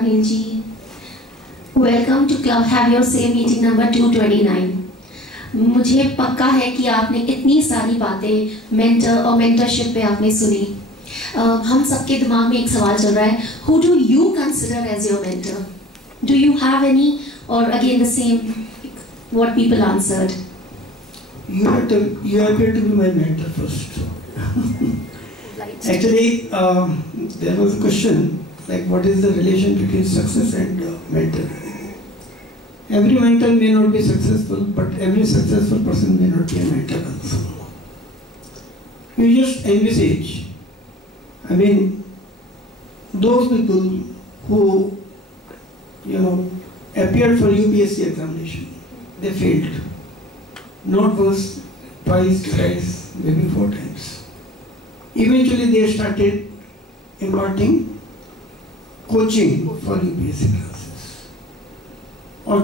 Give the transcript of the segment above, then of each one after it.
Anil ji, welcome to club have your say meeting number 229। मुझे पक्का है कि आपने इतनी सारी बातें मेंटर और मेंटरशिप पे आपने सुनी। हम सबके दिमाग में एक सवाल चल रहा है, who do you consider as your mentor? Do you have any, और again the same what people answered? You appear to be my mentor first. Right. Actually, there was a question like, what is the relation between success and mentor? Every mentor may not be successful, but every successful person may not be a mentor also. You just envisage, I mean, those people who, appeared for UPSC examination, they failed. Not once, twice, thrice, maybe 4 times. Eventually they started imparting coaching for UPSC classes. और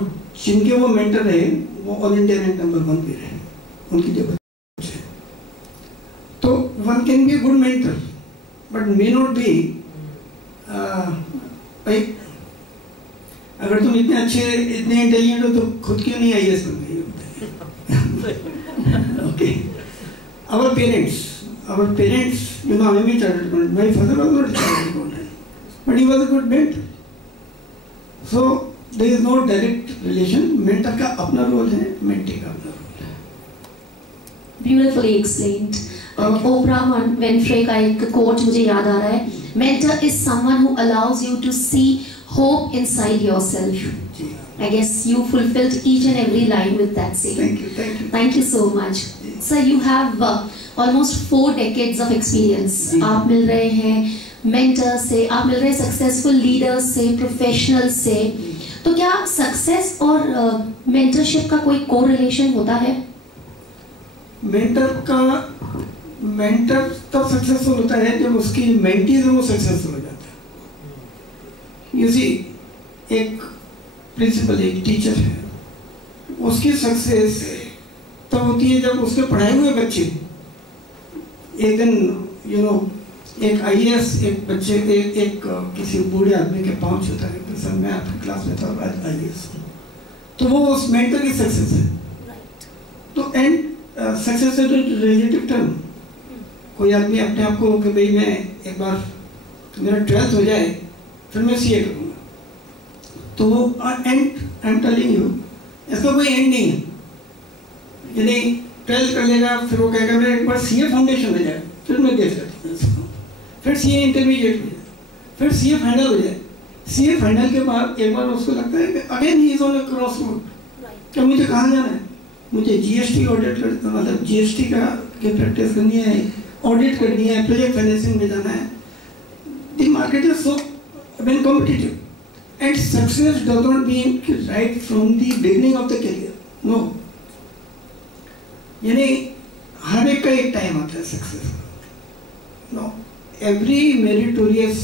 जिनके वो mentor रहे, वो all India rank number 1 पे रहे, उनकी जो बच्चे हैं। तो one can be a good mentor, but may not be भाई, अगर तुम इतने अच्छे, इतने इंटेलिजेंट हो तो खुद क्यों नहीं IAS बन गई? Okay, our parents, I'm a chartered accountant. My father was not a chartered accountant, but he was a good mentor. So there is no direct relation. Mentor का अपना रोल है, mentee का अपना रोल है. Beautifully explained. Oprah Winfrey का एक quote मुझे याद आ रहा है, mentor is someone who allows you to see hope inside yourself. I guess you fulfilled each and every line with that saying. Thank you. Thank you so much. Sir, you have almost 4 decades of experience. आप मिल रहे हैं mentors से, आप मिल रहे हैं successful leaders से, professionals से. तो क्या success और mentorship का कोई correlation होता है? mentor तब successful होता है जब उसकी mentee से वो successful हो जाता है. You see, एक प्रिंसिपल, एक टीचर है, उसकी सक्सेस तब होती है जब उसके पढ़ाए हुए बच्चे एक दिन एक IAS, एक बच्चे एक किसी बूढ़े आदमी के पाँव छूता है कि सर मैं आपकी क्लास में था और आज IAS हूँ, तो वो उस मेंटर की सक्सेस है. तो एंड सक्सेस है तो रिलेटिव टर्म. कोई आदमी अपने आप को कि भाई मैं एक बार मेरा 12th हो जाए फिर मैं CA करूँगा, तो वो and I am telling you, इसका कोई एंड नहीं है. यानी 12th कर लेगा, फिर वो कहेगा मेरा एक बार CA फाउंडेशन हो जाए, फिर मैं देख लेता हूँ, फिर CA इंटरमीडिएट हो जाए, फिर CA फाइनल हो जाए. CA फाइनल के बाद एक बार उसको लगता है कि again he is on a cross road, क्या मुझे कहाँ जाना है? मुझे GST ऑडिट मतलब GST का की प्रैक्टिस करनी है, ऑडिट करनी है, प्रोजेक्ट फाइनेंसिंग में जाना है. The market is so very competitive. And success does not mean right from the beginning of the career. No. यानी हर एक का एक टाइम आता है सक्सेस का. No. Every meritorious,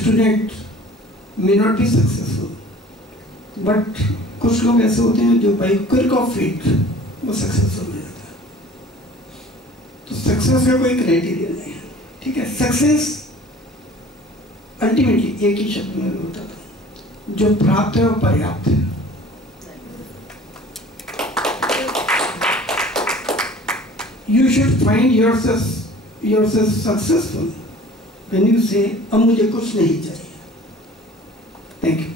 student may not be successful. But कुछ लोग ऐसे होते हैं जो by quirk of fate वो successful हो जाता है. तो सक्सेस का कोई क्राइटेरिया नहीं है. ठीक है, सक्सेस अल्टीमेटली एक ही शब्द में होता था, जो प्राप्त है वो पर्याप्त है. You should find yourself successful when you say अब मुझे कुछ नहीं चाहिए. Thank you.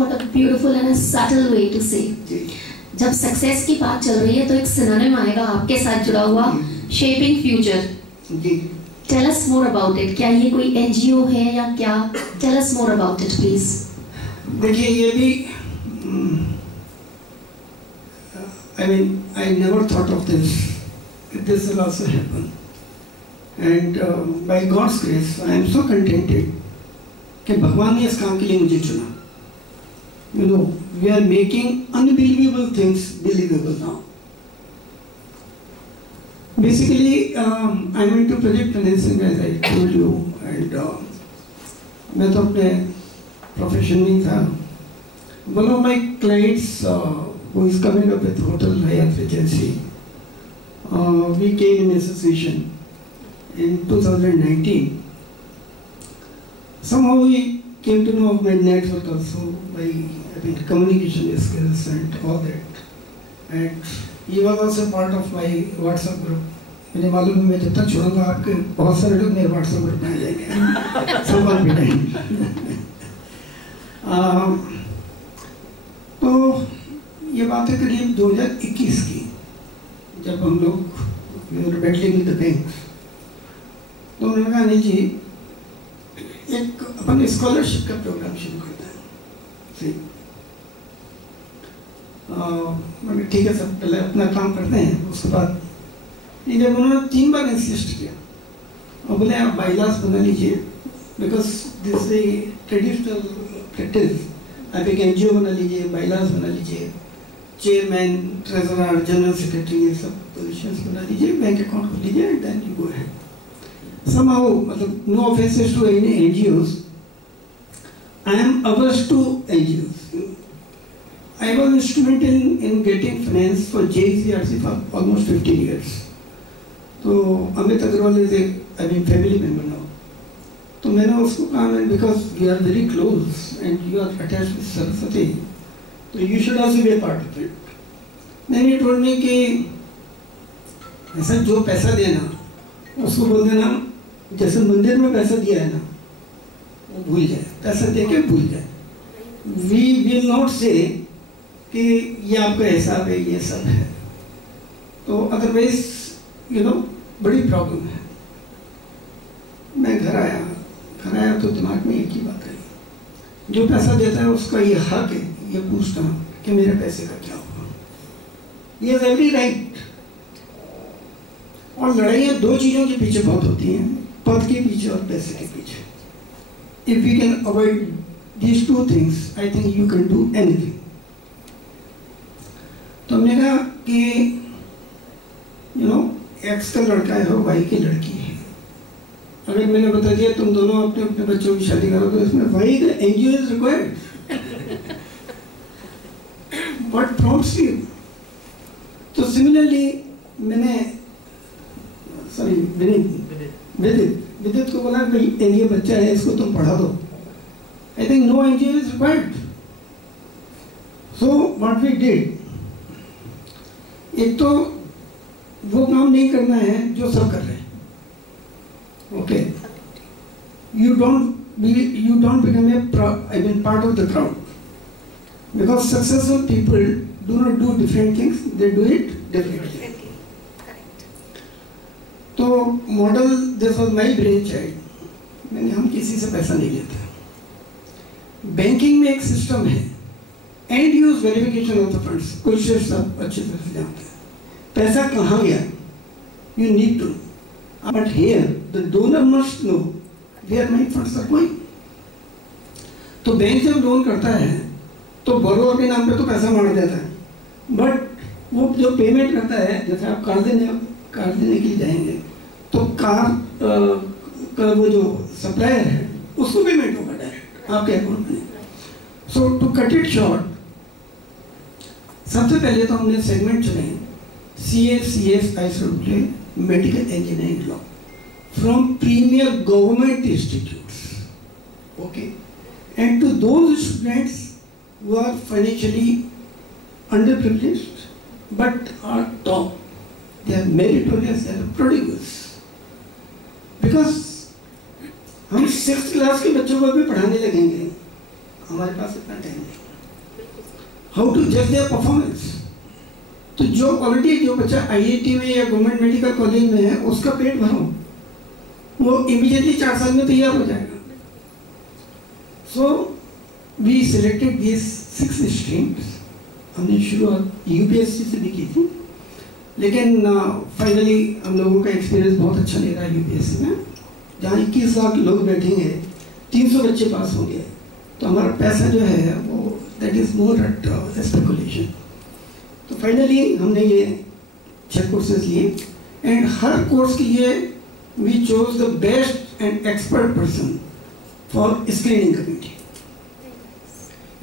What a beautiful and a subtle way to say. जब सक्सेस की बात चल रही है तो एक सिनोनिम आएगा आपके साथ जुड़ा हुआ, shaping future. Ji. Tell us more about it. क्या ये कोई NGO है या क्या? Tell us more about it, please. देखिए ये भी I mean I never thought of this. This will also happen. And by God's grace I am so contented कि भगवान ने इस काम के लिए मुझे चुना. We are making unbelievable things believable now. Basically, I'm into project financing as I told you, and मैं तो अपने profession में ही था. One of my clients who is coming up with Hotel Hyatt Regency, we came in association in 2019. Somehow he came to know of my network also, my communication skills and all that. And he was also part of my WhatsApp group. मुझे मालूम है मैं जब तक छोड़ूंगा आपके बहुत सारे लोग मेरे WhatsApp ग्रुप में आ जाएंगे, सब कॉन्फिडेंट। तो ये बात है करीब 2021 की, जब हम लोग बैटलिंग विद द बैंक्स, तो उन्होंने कहा अनिल जी एक अपन स्कॉलरशिप का प्रोग्राम शुरू करते हैं। सही, मैंने ठीक है सर, पहले अपना काम करते हैं, उसके बाद जब उन्होंने 3 बार इंसिस्ट किया और बोले आप बाइलास बना लीजिए, because this is traditional practice, आप एक एनजीओ बना लीजिए, बाइलास बना लीजिए, चेयरमैन, ट्रेजरर, जनरल सेक्रेटरी, ये सब पोजीशंस बना लीजिए, बैंक अकाउंट खोल लीजिए and then you go ahead. somehow, no offenses to any NGOs, I am averse to NGOs. I was instrumental in getting finance for JCRC for almost 15 years. तो Amit Agarwal is family member now, तो मैंने उसको कहा मैं because we are very close and you are attached with Saraswati, तो you should also be a part of it. Then he told me कि ऐसा जो पैसा देना उसको बोल देना जैसे मंदिर में पैसा दिया है ना वो भूल जाए, पैसा दे के भूल जाए। वी विल नॉट से कि ये आपका हिसाब है, ये सब है, तो अदरवाइज यू नो बड़ी प्रॉब्लम है। मैं घर आया तो दिमाग में एक ही बात है, जो पैसा देता है उसका ये हक है ये पूछना कि मेरे पैसे का क्या हुआ, ये एवरी राइट। और लड़ाइयाँ 2 चीज़ों के पीछे बहुत होती हैं, पद के पीछे और पैसे के पीछे। If you can avoid these 2 things I think you can do anything. तो हमने कहा कि यू नो एक्स का लड़का है और वाई की लड़की है, अगर मैंने बता दिया तुम दोनों अपने अपने बच्चों की शादी करो तो इसमें why the NGO is required, what prompts you. तो सिमिलरली मैंने विदित को बोला भाई ये बच्चा है इसको तुम पढ़ा दो, I think no NGO is required. So what we did, एक तो वो काम नहीं करना है जो सब कर रहे हैं, okay, you don't become a part of the crowd, because successful people do not do different things, they do it differently. तो model this was my brain child, मैंने हम किसी से पैसा नहीं लेते। बैंकिंग में एक सिस्टम है and use verification of the funds, कोई शेयर सब अच्छे तरह से जानते हैं पैसा कहाँ गया, you need to, but here the donor must know where my funds are going. तो बैंक जब लोन करता है तो बोरोवर के नाम पे तो पैसा मार देता है, बट वो जो पेमेंट करता है, जैसे आप कार देने के लिए जाएंगे तो कार का वो जो सप्लायर है उसको पेमेंट होगा डायरेक्ट आपके अकाउंट में। So to cut it short, सबसे पहले तो हमने सेगमेंट चुने CS IISER medical engineering law from premier government institutes, okay, and to those students who are financially underprivileged but are top, they are meritorious, they are prodigious, because हम 6th class के बच्चों को भी पढ़ाने लगेंगे, हमारे पास इतना टाइम नहीं। हाउ टू जज देयर परफॉर्मेंस, तो जो क्वालिटी जो बच्चा IIT में या गवर्नमेंट मेडिकल कॉलेज में है उसका पेट भरो, वो इमीडिएटली 4 साल में तैयार हो जाएगा। So we selected this 6 streams, हमने शुरुआत UPSC से भी की थी, लेकिन फाइनली हम लोगों का एक्सपीरियंस बहुत अच्छा नहीं रहा UPSC में, जहाँ 21 लाख लोग बैठेंगे 300 बच्चे पास होंगे, तो हमारा पैसा जो है वो that is more at speculation. तो फाइनली हमने ये 6 कोर्सेज लिए एंड हर कोर्स के लिए we chose the best and expert person for screening committee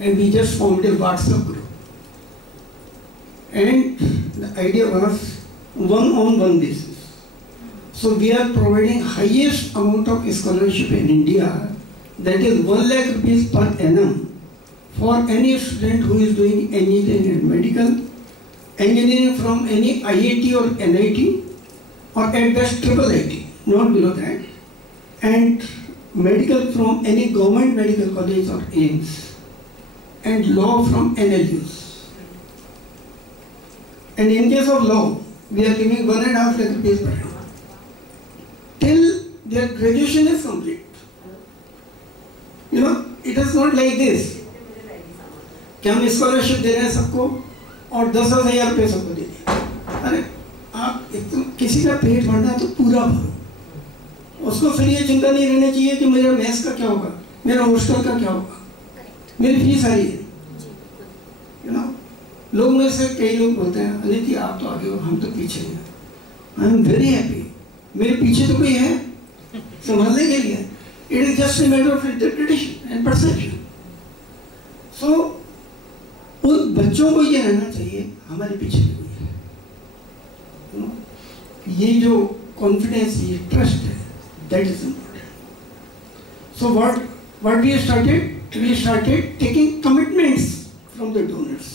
and we just formed a WhatsApp group and the idea was one-on-one basis. So we are providing highest amount of scholarship in India that is 1 lakh rupees per annum for any student who is doing engineering and medical, engineering from any IIT or NIT or at best triple IT, not below that, and medical from any government medical college or AIMS, and law from NLUs. And in case of law, we are giving 1.5 lakh rupees per annum till their graduation is complete. You know, it is not like this कि हम scholarship दे रहे हैं सबको और 10,000 रुपये सबको दे दिए। अरे आप किसी का पेट भरना है तो पूरा भरो, उसको फिर ये चिंता नहीं रहनी चाहिए कि मेरा मेस का क्या होगा, मेरा हॉस्टल का क्या होगा, मेरी फीस आ रही है। यू नो, लोग में से कई लोग बोलते हैं अनिति आप तो आगे हो, हम तो पीछे हैं। आई एम वेरी हैप्पी, मेरे पीछे तो कोई है संभालने के लिए। It is just a matter of interpretation and perception. So उन बच्चों को ये रहना चाहिए हमारे पीछे भी कोई है। you know, ये जो कॉन्फिडेंस, ये ट्रस्ट है, that is important. So what we started taking commitments from the donors.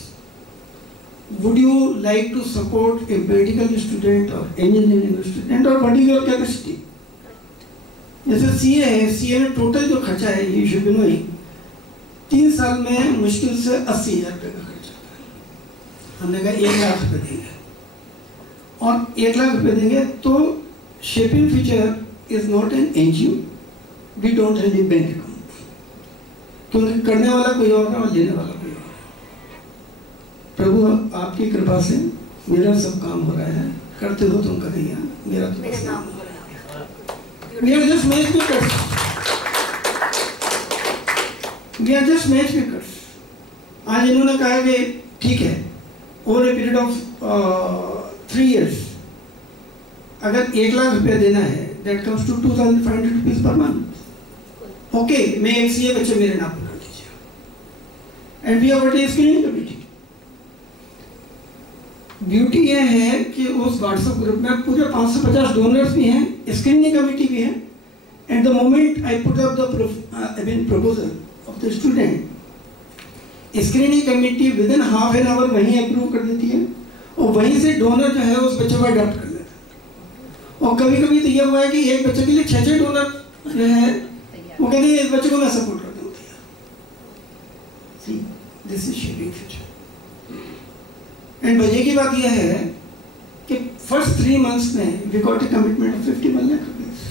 Would you like to support a medical student or engineering student, or what is your capacity? जैसे CA है, CA में total जो खर्चा है, ये should be knowing, 3 साल में मुश्किल से 80,000 रुपये का खर्चा है। हमने कहा 1 लाख रुपये देंगे, और 1 लाख रुपये देंगे तो shaping future is not an NGO, we don't have any bank account, क्योंकि करने वाला कोई और है और लेने वाला कोई और। प्रभु आपकी कृपा से मेरा सब काम हो रहा है, करते हो तुम करिए, मेरा तो बस काम हो रहा है। We are just matchmakers. We are just matchmakers. आज इन्होंने कहा कि ठीक है, over a period of 3 years अगर 1 लाख रुपया देना है, that comes to 2,500 rupees per month. Okay, मैं एक CA बच्चे मेरे नाम पर कर दीजिए, and we are what is screening committee. Beauty ये है कि उस व्हाट्सएप ग्रुप में पूरे 550 डोनर्स भी हैं, स्क्रीनिंग कमेटी भी है, and the moment I put up the proposal of the student, screening committee with in half an hour वहीं अप्रूव कर देती है, और वहीं से डोनर जो है उस बच्चे को अडॉप्ट कर लेता है। और कभी कभी तो यह हुआ है कि एक बच्चे के लिए 6 डोनर जो है वो कहते हैं इस बच्चे को मैं सपोर्ट कर दूंगा। See, this is shaping future. And मजे की बात यह है कि फर्स्ट 3 months में we got a commitment of 51 lakh rupees.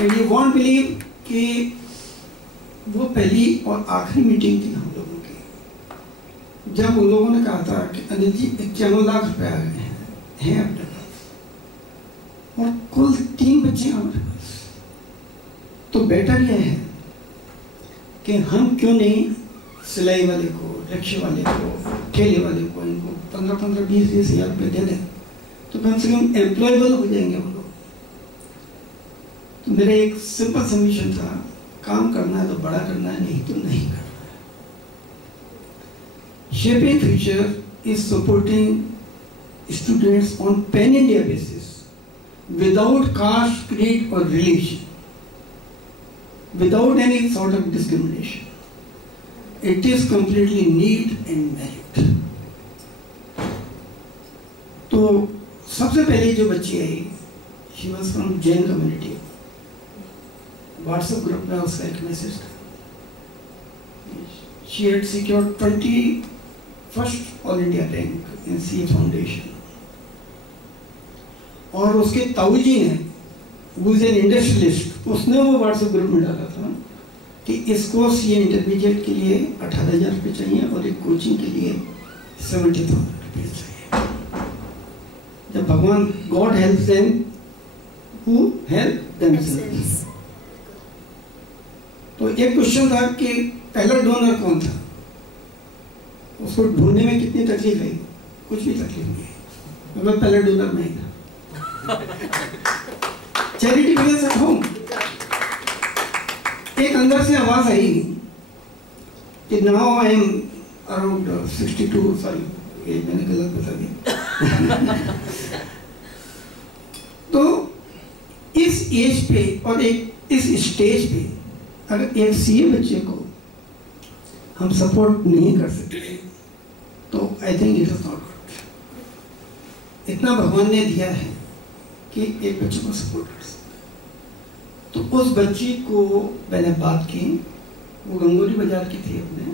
And you won't believe कि वो पहली और आखिरी मीटिंग थी हम लोगों की, जब उन लोगों ने कहा था कि अनिल जी 51 लाख रुपए आ गए हैं अपने पास, और कुल 3 बच्चे हमारे पास। तो बेटर यह है कि हम क्यों नहीं सिलाई वाले को, रिक्शे वाले को, ठेले वाले को, इनको 15-15, 20-20 हज़ार रुपये दे दें, तो कम से कम एम्प्लॉयबल हो जाएंगे हम लोग। तो मेरा एक सिंपल सबमिशन था, काम करना है तो बड़ा करना है, नहीं तो नहीं करना है। Shaping future is supporting students on pan India basis without caste, creed और religion, without any sort of discrimination. It is completely need and merit. तो सबसे पहले जो बच्ची आई, she was from Jain community. WhatsApp group में उसका एक message था, she had secured 21st All India rank in CA Foundation, और उसके ताऊजी ने, who is an industrialist, उसने वो व्हाट्सएप ग्रुप में डाला था कि इसको CA इंटरमीडिएट के लिए 18,000 रुपये चाहिए और एक कोचिंग के लिए 70,000 रुपये चाहिए। जब भगवान, God helps them who help themselves. तो एक क्वेश्चन था कि पहला डोनर कौन था, उसको ढूंढने में कितनी तकलीफ है? कुछ भी तकलीफ नहीं है, मतलब पहला डोनर नहीं था। Charity begins at home. एक अंदर से आवाज आई कि now I am around 62, sorry ये मैंने गलत बता दिया। तो एज पे और एक इस स्टेज पे अगर एक सीए बच्चे को हम सपोर्ट नहीं कर सकते तो I think it is not good. इतना भगवान ने दिया है कि एक बच्चे को सपोर्ट कर सकते। तो उस बच्ची को मैंने बात की, वो गंगोली बाजार की थी अपने,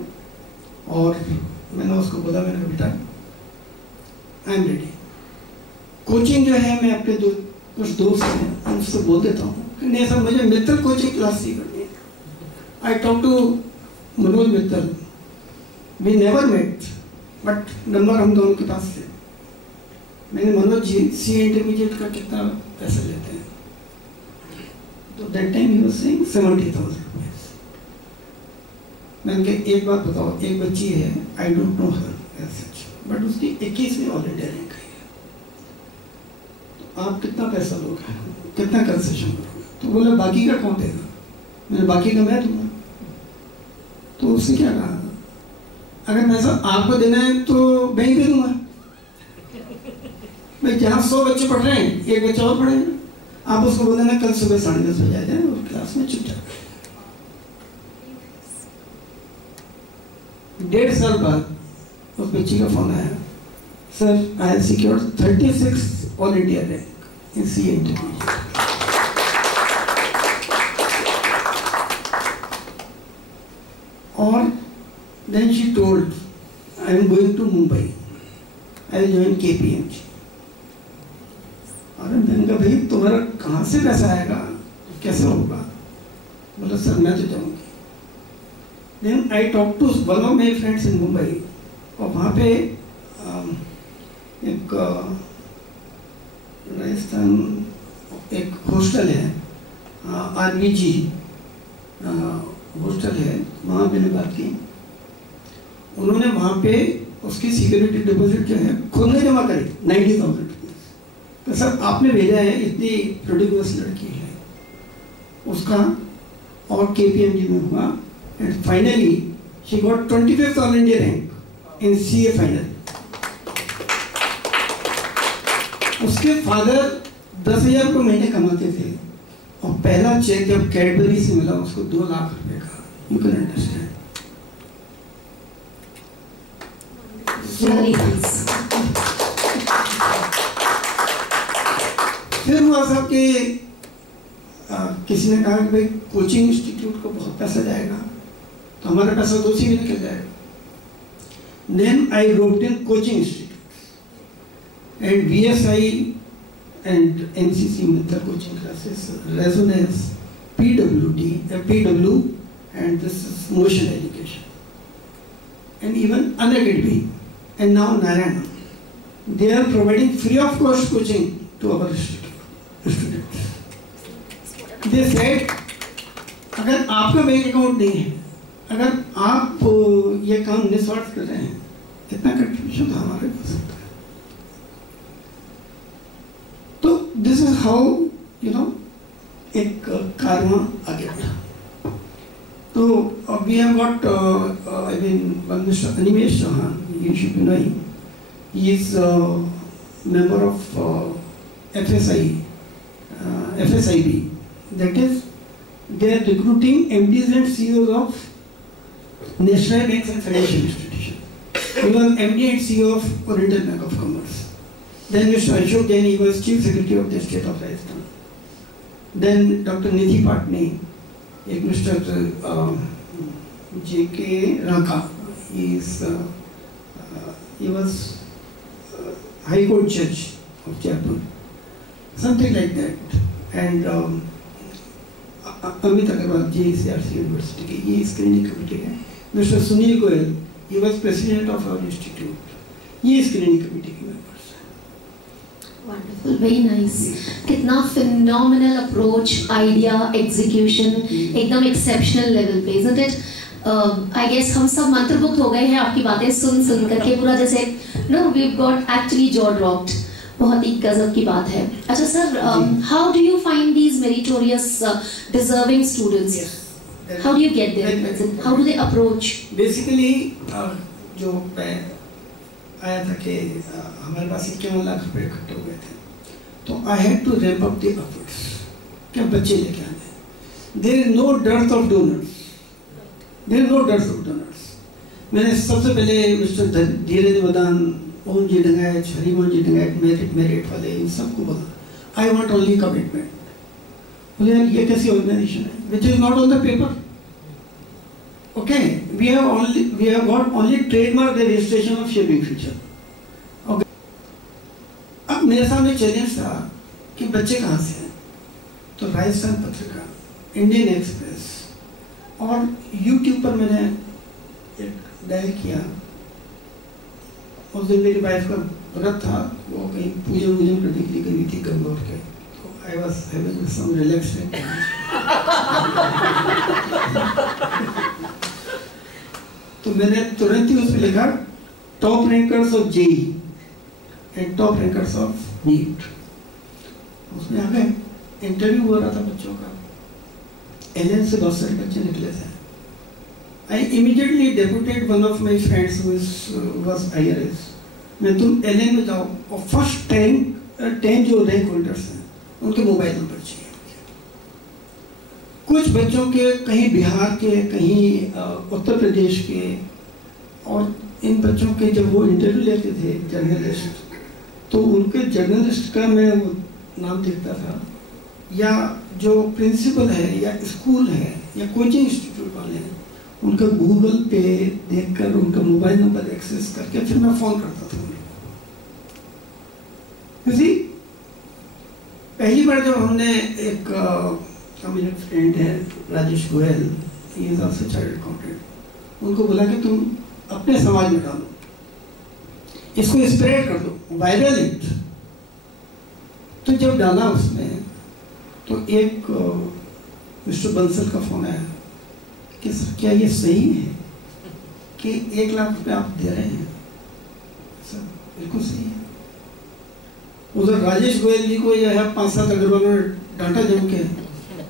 और मैंने उसको बोला, मैंने बेटा आई एम रेडी। कोचिंग जो है मैं अपने कुछ दोस्त हैं उनसे बोल देता हूँ कि नहीं सर मुझे मित्तल कोचिंग क्लास ही करनी है। I talk to Manoj Mittal, we never met but number हम दोनों के पास थे। मैंने मनोज जी सी इंटरमीडिएट का कितना पैसा लेते हैं, तो दैट टाइम ही वाज सेइंग 70,000 रुपीज। मैंने एक बात बताओ, एक बच्ची है, I don't know her age such, but उसकी 21वीं ऑल इंडिया रैंक आई है, तो आप कितना पैसा लोगे, कितना कंसेशन करोगे? तो बोला बाकी का कौन देगा? मैंने बाकी का मैं दूंगा। तो उसने क्या कहा, अगर पैसा आपको देना है तो मैं ही दे दूंगा। भाई जहाँ 100 बच्चे पढ़ रहे हैं, एक बच्चा और पढ़ेगा, आप उसको बोल देना कल सुबह 10:30 बजे आ जाए और क्लास में चुपचाप। 1.5 साल बाद उस बच्ची का फोन आया, sir I have secured 36 all India rank in C intermediate. और then she told, I am going to Mumbai, I will join KPMG। अरे मैंने कहा भाई तुम्हारा कहाँ से पैसा आएगा, कैसे होगा? बोला सर मैं तो जाऊँगी। Then I talked to one of my friends in Mumbai, और वहाँ पे एक राजस्थान एक हॉस्टल है, RVG हॉस्टल है, वहाँ मैंने बात की। उन्होंने वहाँ पे उसकी सिक्योरिटी डिपॉजिट जो है खुद ने जमा करी 90,000 रुपीज। तो सर आपने भेजा है, इतनी प्रोडिक्यूस लड़की है उसका, और KPMG में हुआ, and finally she got 25th all India rank in CA final. उसके फादर 10,000 रुपये महीने कमाते थे, और पहला चेक जब कैडबरी से मिला उसको 2 लाख रुपए का। You can understand. फिर हुआ साहब कि किसी ने कहा कि भाई कोचिंग इंस्टीट्यूट को बहुत पैसा जाएगा, तो हमारा पैसा तो उसी में निकल जाएगा। Then I wrote in coaching institute and VSI and MCC method coaching classes, Resonance, PW, and this is motion education, and even Unacademy, and now Narayana. They are providing free of cost coaching to our students. They said, अगर आपका bank account नहीं है, अगर आप ये काम निस्वार्थ कर रहे हैं, इतना कंट्रीब्यूशन हमारे पास होता है। तो this is how you know एक कार्मा आ गया था। तो we have got I mean mister Animesh Chauhan, you should be knowing, he is member of FSIB, that is they are recruiting MDs and CEOs of national banks and financial institutions. He was MD and CEO of Oriental Bank of Commerce. Then Mr. Ashok Jain, he was Chief Secretary of the State of Rajasthan. Then Dr. Nidhi Patni, Mr. J.K. Raka, he was High Court Judge of Jaipur, something like that. And Amit Agarwal, JCRC University, he is screening committee. Mr. Sunil Goyal, he was president of our institute, he is screening committee members. Wonderful, very nice. कितना phenomenal approach, idea, execution, एकदम exceptional level पे, isn't it? I guess हम सब मंत्रमुग्ध हो गए हैं आपकी बातें सुन करके, पूरा जैसे no, we've got actually jaw dropped. बहुत ही गजब की बात है। अच्छा sir, how do you find these meritorious, deserving students? Yes. How do you get them? How do they approach? Basically, जो मैं आया था कि हमारे पास 51 लाख रुपए इकट्ठे हो गए थे, तो I had to ramp up the efforts. क्या बच्चे लेके आने। There is no dearth of donors, there is no dearth of donors. मैंने सबसे पहले मिस्टर धीरेन्द्र वदान, ओम जी डंगायत, हरिमोहन जी डंगायत, मेरिट वाले, इन सबको बोला आई वांट ओनली कमिटमेंट। बोले यार ये कैसी ऑर्गेनाइजेशन है which is not on the paper. Okay, we have got only trademark the registration of shaping future. Okay, अब मेरे सामने चैलेंज था कि बच्चे कहाँ से हैं, तो राजस्थान पत्रिका, इंडियन एक्सप्रेस और यूट्यूब पर मैंने एक डायल किया। उस दिन मेरी वाइफ का व्रत था, वो कहीं पूजन वूजन करने के लिए गई थी गंगौर के, तो I was having some relaxing. तो मैंने तुरंत ही उसमें लिखा top rankers of JEE and top rankers of NEET. उसमें आ गए, इंटरव्यू हो रहा था बच्चों का, एलएन से बहुत सारे बच्चे निकले थे। I immediately deputed one of my friends who was IRS, मैं तुम एलएन में जाओ और फर्स्ट 10 जो रैंक होल्डर्स हैं उनके मोबाइल नंबर चाहिए। कुछ बच्चों के कहीं बिहार के, कहीं उत्तर प्रदेश के, और इन बच्चों के जब वो इंटरव्यू लेते थे जर्नलिस्ट, तो उनके जर्नलिस्ट का मैं वो नाम देखता था, या जो प्रिंसिपल है या स्कूल है या कोचिंग इंस्टीट्यूट वाले हैं, उनका गूगल पे देखकर उनका मोबाइल नंबर एक्सेस करके फिर मैं फोन करता था उनको। पहली बार जब हमने एक मेरे फ्रेंड है Rajesh Goyal, he is also chartered accountant, उनको बोला कि तुम अपने समाज में डालो, इसको स्प्रेड कर दो, वायरल इट। तो जब डाला उसमें, तो एक मिस्टर बंसल का फोन आया कि सर क्या ये सही है कि 1 लाख रुपए आप दे रहे हैं? सर बिल्कुल सही है। उधर राजेश गोयल जी को यह 5-7 अग्रवालों ने डांटा जम के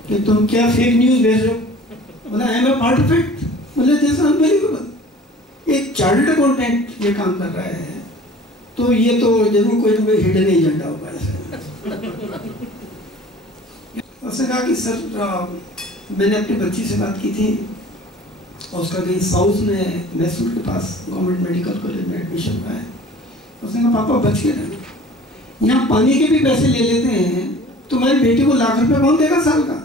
कि तुम क्या फेक न्यूज भेज रहे हो। बोला I am a part of it. बोले दिस इज अनबिलीवेबल, एक चार्टर्ड अकाउंटेंट ये काम कर रहा है, तो ये तो जरूर कोई ना कोई हिडन एजेंडा होगा ऐसे। उसने कहा कि सर मैंने अपनी बच्ची से बात की थी, उसका कहीं साउथ में मैसूर के पास गवर्नमेंट मेडिकल कॉलेज में एडमिशन हुआ है। उसने कहा पापा बच के रहना, यहाँ पानी के भी पैसे ले लेते हैं, तुम्हारी बेटी को लाख रुपए कौन देगा साल का।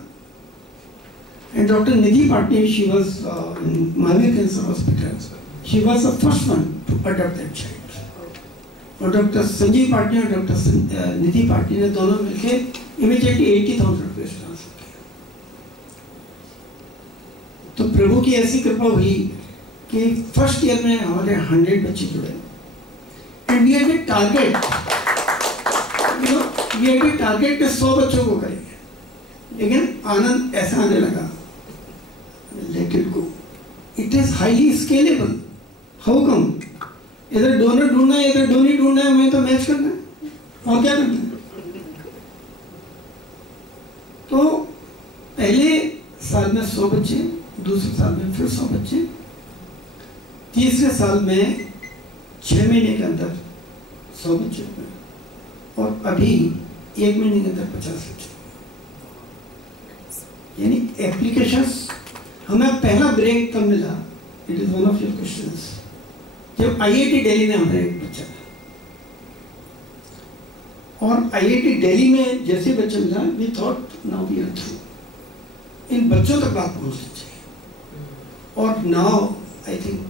And doctor Nidhi Patil, she was in Mahavir cancer hospital, she was the first one two adopt that child. और डॉक्टर संजीव पाटिल और डॉक्टर निधि पाटिल ने दोनों मिलकर इमीडिएटली 80,000 रुपये ट्रांसफर किया। तो प्रभु की ऐसी कृपा हुई कि फर्स्ट ईयर में हमारे 100 बच्चे जुड़े, and we had a target, we had a target के 100 बच्चों को करेंगे। लेकिन आनंद ऐसा आने लगा, let it go, it is highly scalable. How come? इधर डोनर ढूंढना है, इधर डोनी ढूंढना है, हमें तो मैच करना है और क्या करना है। तो पहले साल में 100 बच्चे, दूसरे साल में फिर 100 बच्चे, तीसरे साल में 6 महीने के अंदर 100 बच्चे हुए, और अभी 1 महीने के अंदर 50 बच्चे। यानी एप्लीकेशंस, हमें पहला ब्रेक कब मिला? It is one of your questions. जब आईआईटी दिल्ली में हमारा एक बच्चा था, और आईआईटी दिल्ली में जैसे बच्चा मिला, we thought now we are through, इन बच्चों तक बात पहुंचनी चाहिए। और now I think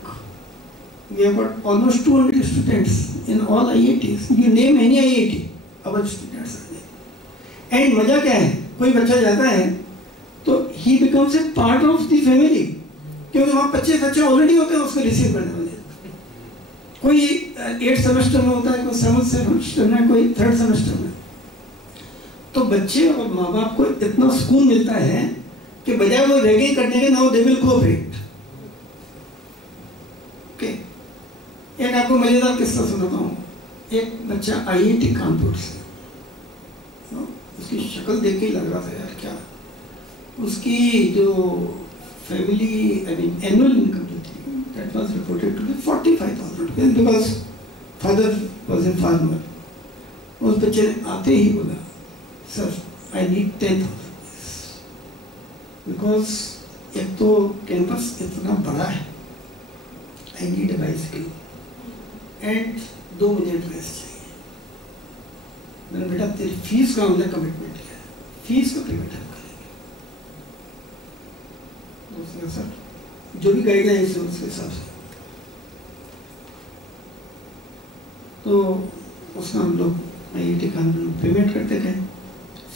we have got almost 200 students in all IITs. You name any IIT, our students are there. And मजा क्या है, कोई बच्चा जाता है तो he becomes a part of the family, क्योंकि वहाँ 25 बच्चे ऑलरेडी होते हैं उसको रिसीव करने वाले। कोई 8th सेमेस्टर में होता है, कोई 7th सेमेस्टर में, कोई 3rd सेमेस्टर में। तो बच्चे और माँ बाप को इतना सुकून मिलता है कि बजाय वो रैगिंग करने के, now they will cooperate. Okay, एक आपको मजेदार किस्सा सुनाता हूँ। एक बच्चा आईआईटी कानपुर से, उसकी शक्ल देख के ही लग रहा था यार क्या, उसकी जो फैमिली एनुअल इनकम जो थी, that was reported to be 45,000 rupees because father was a farmer. उस बच्चे ने आते ही बोला, sir I need 10,000 rupees। Because एक तो कैंपस इतना बड़ा है, I need a bicycle and 2 मुझे ड्रेस चाहिए। मैंने बेटा तेरी फीस का हमने कमिटमेंट किया है, फीस को पेमेंट हम करेंगे। उसने सर जो भी गाइडलाइंस है उसके हिसाब से, तो उसका हम लोग IIT कानपुर में पेमेंट करते गए।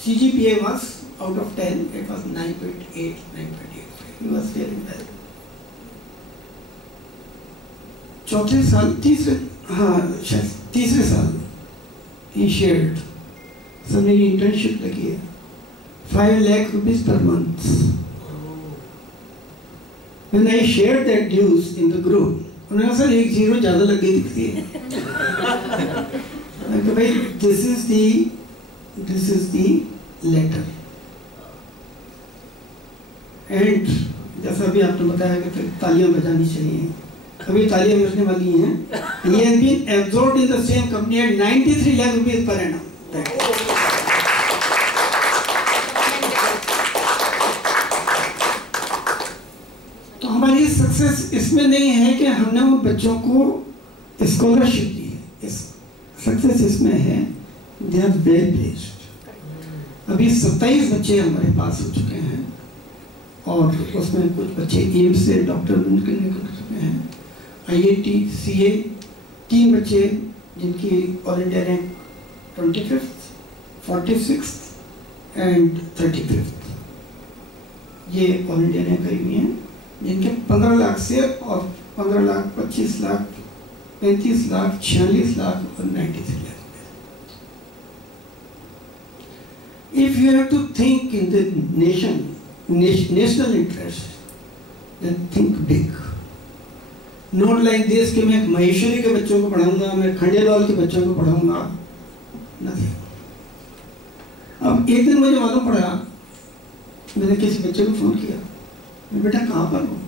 CGPA was out of 10, it was 9.8, 9.85. He was feeling well. चौथे साल तीसरे साल he shared, सबने इंटर्नशिप लगी है, 5 lakh rupees per month. When I shared that news in the group, उन्होंने कहा सर 1 0 ज़्यादा लग गई दिखती है। तो भाई this is the letter. And जैसा भी आपने बताया कि तालियां बजानी चाहिए, अभी तालियां बजने वाली हैं। He has been absorbed in the same company at 93 lakh rupees per annum. तो हमारी सक्सेस इसमें नहीं है कि हमने उन बच्चों को स्कॉलरशिप दी है, सक्सेस इसमें है दे आर वेल प्लेस्ड। अभी 27 बच्चे हमारे पास हो चुके हैं और उसमें कुछ बच्चे एम्स से डॉक्टर बनकर निकल चुके हैं। IIT CA 3 बच्चे जिनकी all India rank 25th, 46th and 35th, ये ऑल इंडिया रैंक आई हुई हैं, जिनके 15 लाख से और 15 लाख, 25 लाख, 35 लाख, 46 लाख और 93 lakh. If you have to think in the national interest, then think big. Not like this कि मैं महेश्वरी के बच्चों को पढ़ाऊंगा, मैं खंडेलवाल के बच्चों को पढ़ाऊंगा, नहीं। अब एक दिन मुझे मालूम पड़ा, मैंने किसी बच्चे को फोन किया, मैं बेटा कहाँ पर हूँ,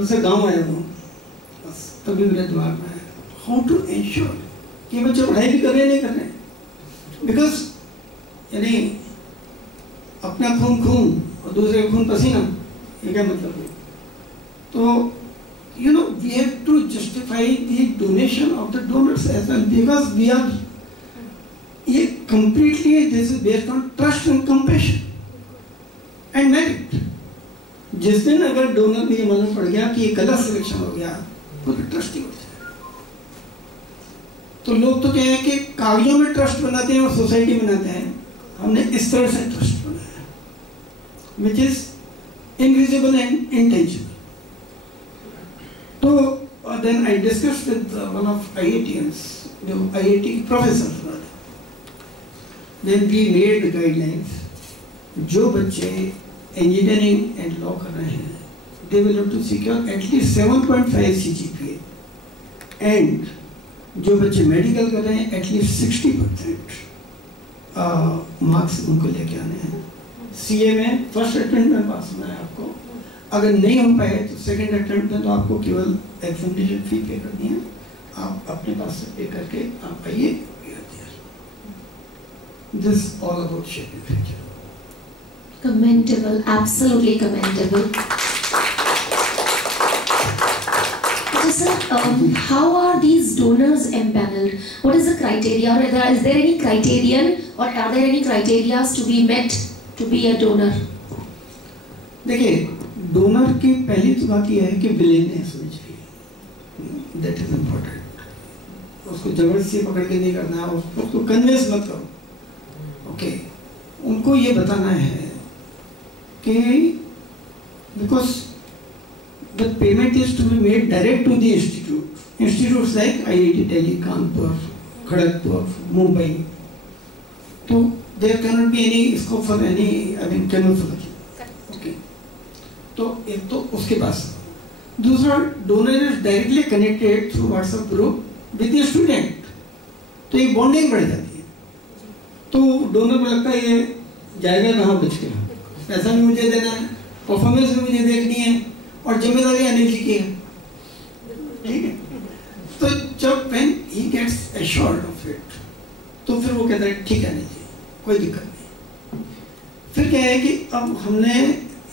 उससे गाँव आया हूँ। बस तभी मेरे दिमाग में आया हाउ टू एंश्योर कि बच्चे पढ़ाई भी कर रहे हैं नहीं कर रहे हैं। बिकॉज यानी अपना खून खून और दूसरे का खून पसीना, ये क्या मतलब है? तो you know we have to justify the donation of the donors as well, because we are ये completely this is based on trust and compassion and merit. जिस दिन अगर डोनर भी मालूम पड़ गया कि ये गलत सिलेक्शन हो गया तो ट्रस्ट ही हो जाए। तो लोग तो कह हैं कि कागजों में ट्रस्ट बनाते हैं और सोसाइटी बनाते हैं, हमने इस तरह से ट्रस्ट बनाया which is invisible and intangible. तो then I discussed with one of IITians, जो IIT professors वाले, then we made guidelines, जो बच्चे इंजीनियरिंग एंड लॉ कर रहे हैं they will have to secure at least 7.5 CGPA, and जो बच्चे मेडिकल कर रहे हैं at least 60% मार्क्स उनको लेके आने हैं। CA में फर्स्ट अटेम्प्ट में पास होना है आपको, अगर नहीं हो पाए तो सेकंड अटेम्प्ट में तो आपको केवल एग्जामिनेशन फी पे करनी है, आप अपने पास से पे करके आप आइए। This all about shaping future. Commendable, absolutely commendable. So, sir, how are these donors empaneled? What is the criteria? Or is there any criterion, or are there any criteria to be met to be a donor? देखिए, donor की पहली तो बात यह है कि willingness होनी चाहिए, that is important. उसको जबरदस्ती पकड़ के नहीं करना है, उसको कन्विंस मत करो। ओके, उनको ये बताना है कि because the payment is to be made direct to the institutes like IIT Delhi, Kanpur, Kharagpur, Mumbai, तो there can not be any scope for any camouflage. Okay, तो एक तो उसके पास, दूसरा donor is directly connected through WhatsApp group with the student, तो एक bonding बढ़ जाती है। तो डोनर को लगता है ये जाएगा कहाँ बच के, पैसा भी मुझे देना है, परफॉर्मेंस भी मुझे देखनी है और जिम्मेदारी अनिल जी की है, ठीक है। तो जब when he gets assured of it, तो फिर वो कहता है ठीक है अनिल जी, कोई दिक्कत नहीं। फिर क्या है कि अब हमने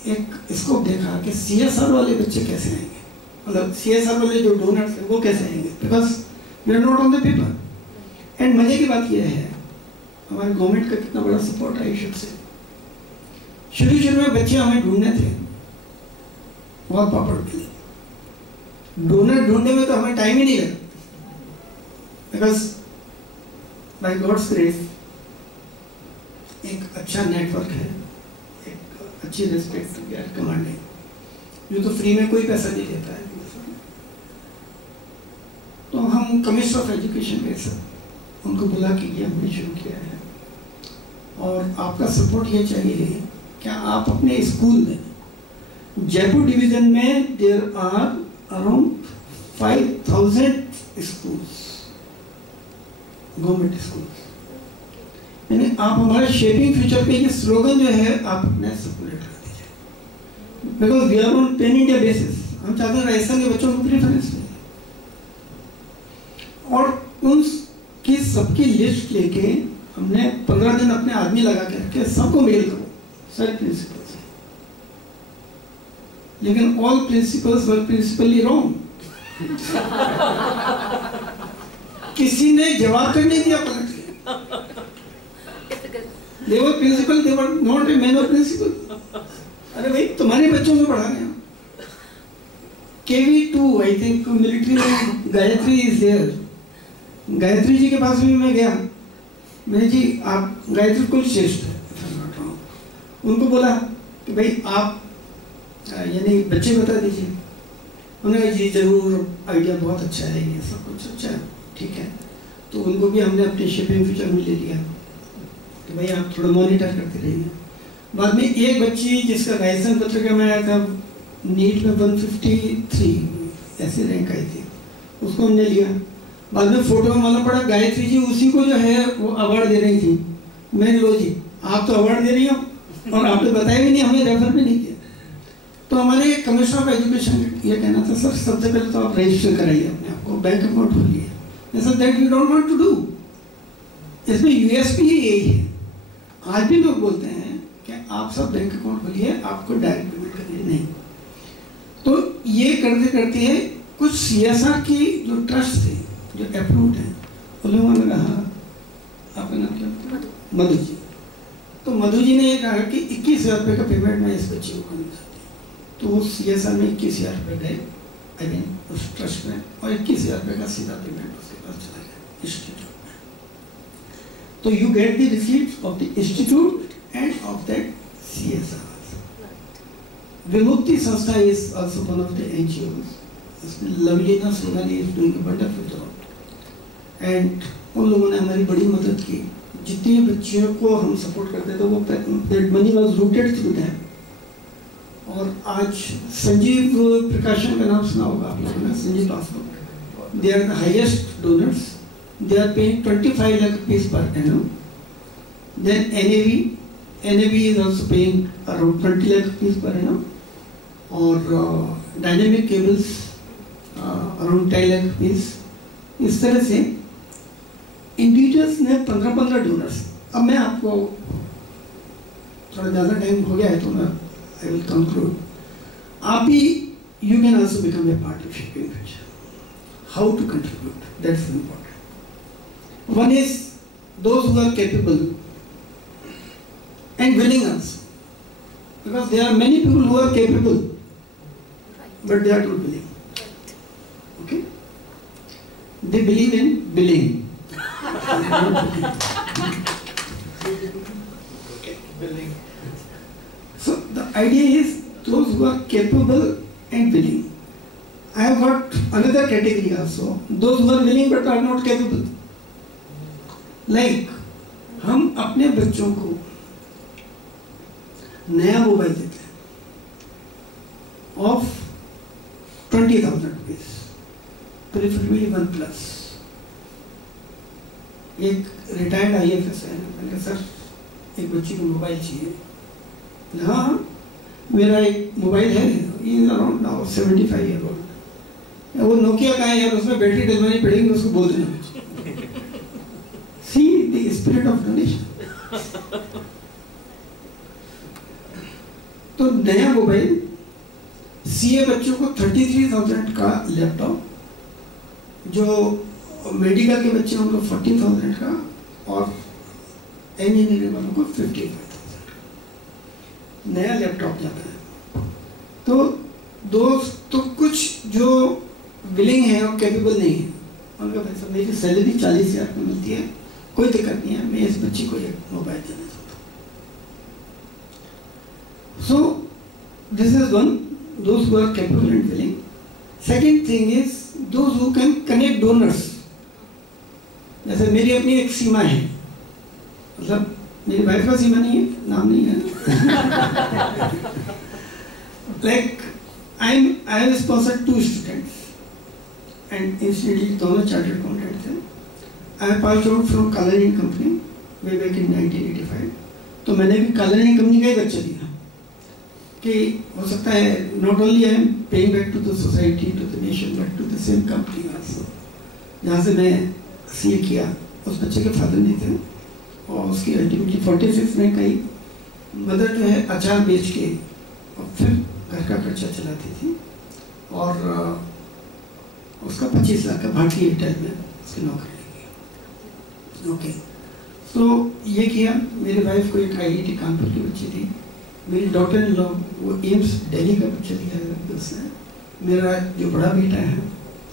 एक स्कोप देखा कि CSR वाले बच्चे कैसे आएंगे, मतलब CSR वाले जो डोनर्स हैं वो कैसे आएंगे, because we are not on the paper. And मजे की बात यह है हमारे गवर्नमेंट का कितना बड़ा सपोर्ट है शुरू से। शुरू में बच्चे हमें ढूंढने थे बहुत पापड़ के लिए, डोनर ढूंढने में तो हमें टाइम ही नहीं लगा, बिकॉज बाय गॉड्स ग्रेस एक अच्छा नेटवर्क है, एक अच्छी रिस्पेक्ट वी आर कमांडिंग। ये तो फ्री में कोई पैसा नहीं देता है। तो हम कमिश्नर ऑफ एजुकेशन के साथ उनको बुला के ये हमने शुरू किया है, और आपका सपोर्ट ये चाहिए कि आप अपने स्कूल में, जयपुर डिवीजन में there are around 5000 schools, government schools, यानी आप हमारे शेपिंग फ्यूचर पे ये स्लोगन जो है आप अपने सर्कुलेट कर दीजिए, because we are on pan India basis. हम चाहते हैं राजस्थान के बच्चों को प्रेफरेंस मिले, और उनकी सबकी लिस्ट लेके हमने 15 दिन अपने आदमी लगा के रखे, सबको मेल करो सारे प्रिंसिपल्स, लेकिन ऑल प्रिंसिपल्स वर प्रिंसिपली रॉन्ग। किसी ने जवाब कर नहीं दिया पलट के। They were principal, they were not a man of principle. अरे भाई तुम्हारे बच्चों को पढ़ा गया। KV2 I think मिलिट्री में गायत्री is there. गायत्री जी के पास भी मैं गया, मैंने जी आप गायत्री कुल श्रेष्ठ है, उनको बोला कि भाई आप यानी बच्चे बता दीजिए। उन्होंने कहा जी जरूर, आइडिया बहुत अच्छा है, ये सब कुछ अच्छा है, ठीक है। तो उनको भी हमने अपने शेपिंग फ्यूचर में ले लिया कि भाई आप थोड़ा मॉनिटर करते रहिए। बाद में एक बच्ची जिसका राजस्थान पत्रिका में आया था, नीट में 153 ऐसे रैंक आई थी, उसको हमने लिया। बाद में फोटो में मालूम पड़ा गायत्री जी उसी को जो है वो अवार्ड दे रही थी। मैंने लो जी आप तो अवार्ड दे रही हो और आपने बताया भी नहीं, हमें रेफर भी नहीं किया। तो हमारे कमिश्नर ऑफ एजुकेशन ये कहना था सर सबसे पहले तो आप रजिस्टर कराइए अपने आप को, बैंक अकाउंट खोलिए। ऐसा that we don't want to do. इसमें यूएसपी यही है, आज भी लोग बोलते हैं कि आप सब बैंक अकाउंट खोलिए, आपको डायरेक्ट पेमेंट करनी नहीं। तो ये करते करते कुछ CSR की जो ट्रस्ट थे जो अप्रूव्ड है, उन लोगों ने कहा आपका नाम क्या? मधु जी। तो मधु जी ने ये कहा कि 21,000 रुपये का पेमेंट मैं इस बच्ची को करना चाहती हूँ। तो उस CSR में 21,000 रुपये गए आई मीन उस ट्रस्ट में, और 21,000 रुपये का सीधा पेमेंट उसके पास चला गया इंस्टीट्यूट में। तो you get the receipts of the institute end of that CSR। विमुक्ति संस्था is also one of the NGOs। Lovlina Sonali is doing a wonderful job, and उन लोगों ने हमारी बड़ी मदद की। जितने बच्चियों को हम सपोर्ट करते थे वो that money was rooted through them. और आज संजीव प्रकाशन का नाम सुना होगा आप लोगों ने, Sanjeev Paswan, they are the highest donors, they are paying 25 lakh rupees per annum. Then NAB is also paying around 20 lakh rupees per annum, और dynamic cables around 10 lakh rupees. इस तरह से इंडिविजुअल्स ने 15 डोनर्स। अब मैं आपको थोड़ा ज़्यादा टाइम हो गया है तो मैं आई विल कंक्लूड। आप भी you can also become a part of shaping future. How to contribute, that's important. One is those who are capable and willing also, because there are many people who are capable but they are not willing. Okay, they believe in billing. Billing. So the idea is those who are capable and willing. I have got another category also, those who are willing but are not capable. Like हम अपने बच्चों को नया mobile देते हैं of 20,000 rupees, preferably OnePlus। एक retired IFS है, मैंने कहा सर एक बच्ची को मोबाइल चाहिए। हाँ मेरा एक मोबाइल है, ये अराउंड नाउ 75 ईयर ओल्ड। वो नोकिया का है यार, उसमें बैटरी डलवानी पड़ेगी, उसको बोल देना। See the spirit of donation. तो नया मोबाइल, सीए बच्चों को 33,000 का लैपटॉप, जो मेडिकल के बच्चे हैं उनको 40,000 का, और इंजीनियरिंग वालों को 55,000 का नया लैपटॉप जाता है। तो दोस्त तो कुछ जो विलिंग है और कैपेबल नहीं है, उनका भाई साहब मेरी सैलरी 40,000 की मिलती है, कोई दिक्कत नहीं है, मैं इस बच्ची को एक मोबाइल देना चाहता हूँ। So this is one, those who are capable and willing. Second thing is those who can connect donors. जैसे मेरी अपनी एक सीमा है, मतलब मेरी वाइफ का सीमा नहीं है, नाम नहीं है। Like I have sponsored 2 students and incidentally दोनों चार्टर्ड अकाउंटेंट थे। I pass out from colouring company way back in 1985। तो मैंने भी कलरिंग कंपनी का ही बच्चा दिया कि हो सकता है not only I am paying back to the society, to the nation, but to the same company also. जहाँ से मैं सीए किया उस बच्चे के फादर नहीं थे, और उसकी अल्टीमेटली 46 में कई मदर जो है अचार बेच के और फिर घर का खर्चा चलाती थी, और उसका 25 लाख का भारतीय एयरटेल में उसकी नौकरी लगी। ओके, तो ये किया। मेरी वाइफ को एक IIT कानपुर की बच्ची थी, मेरी डॉटर इन लॉ वो एम्स दिल्ली का बच्चा लिया है उसने। मेरा जो बड़ा बेटा है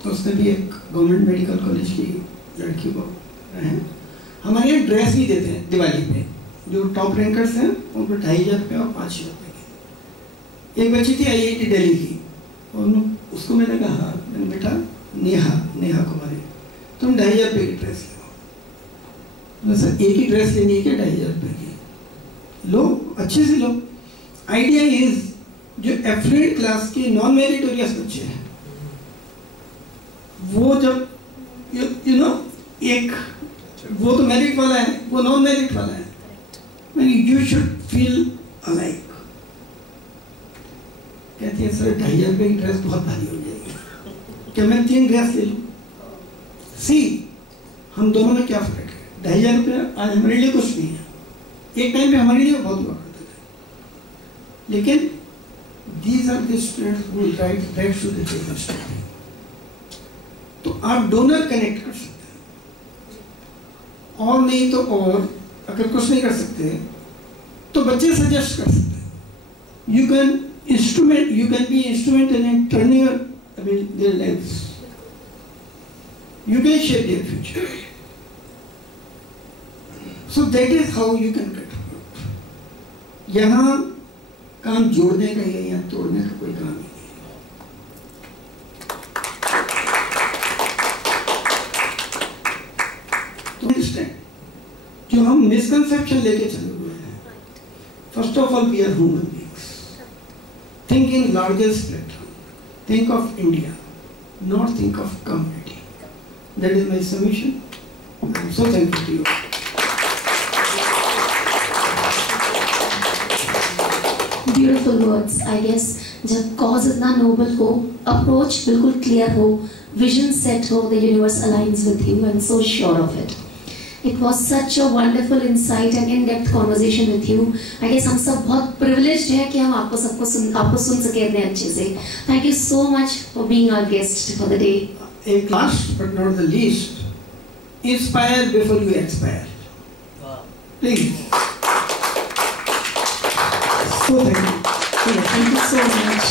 तो उसने भी एक गवर्नमेंट मेडिकल कॉलेज की लड़की को है। हमारे यहाँ ड्रेस भी देते हैं दिवाली पे, जो टॉप रैंकर्स हैं उनको 2,500 रुपये और 500 रुपये की। एक बच्ची थी IIT दिल्ली की, और उसको मैंने कहा, मैंने बेटा नेहा कुमारी, तुम 2,500 रुपये की ड्रेस लो। सर एक ही ड्रेस लेनी है क्या 2,500 रुपये की? लो, अच्छे से लो। आइडिया इज जो एफ्लुएंट क्लास के नॉन मेरिटोरियस बच्चे हैं, वो जब यू नो एक वो तो मेरिट वाला है, वो नॉन मेरिट वाला है, यू शुड फील अलाइक। कहती है सर 2,500 रुपये की ड्रेस बहुत भारी हो जाएगी, क्या मैं 3 ड्रेस ले लूँ? सी हम दोनों में क्या फर्क है? 2,500 रुपये आज हमारे लिए कुछ नहीं है, एक टाइम पे हमारे लिए बहुत हुआ करते थे। लेकिन these are the students who write back to the children's story। तो आप डोनर कनेक्ट कर सकते हैं, और नहीं तो और अगर कुछ नहीं कर सकते तो बच्चे सजेस्ट कर सकते हैं। You can be instrument in turning their lives, you can shape their future. So that is how you can contribute. यहाँ काम जोड़ने का है या तोड़ने का कोई काम नहीं है। जो हम मिसकंसेप्शन लेके चले हुए हैं, first of all we are human beings, think in larger spectrum, think of India, not think of community. That is my submission. I am so thankful to you. Beautiful words. I guess जब cause इतना noble हो, approach बिल्कुल clear हो, vision set हो, the universe aligns with you, I am so sure of it. It was such a wonderful insight and in-depth conversation with you. I guess हम सब बहुत privileged हैं कि हम आपको सुन सके इतने अच्छे से। Thank you so much for being our guest for the day. एक last but not the least, inspire before you expire. Please. So thank you. Yeah, thank you so much.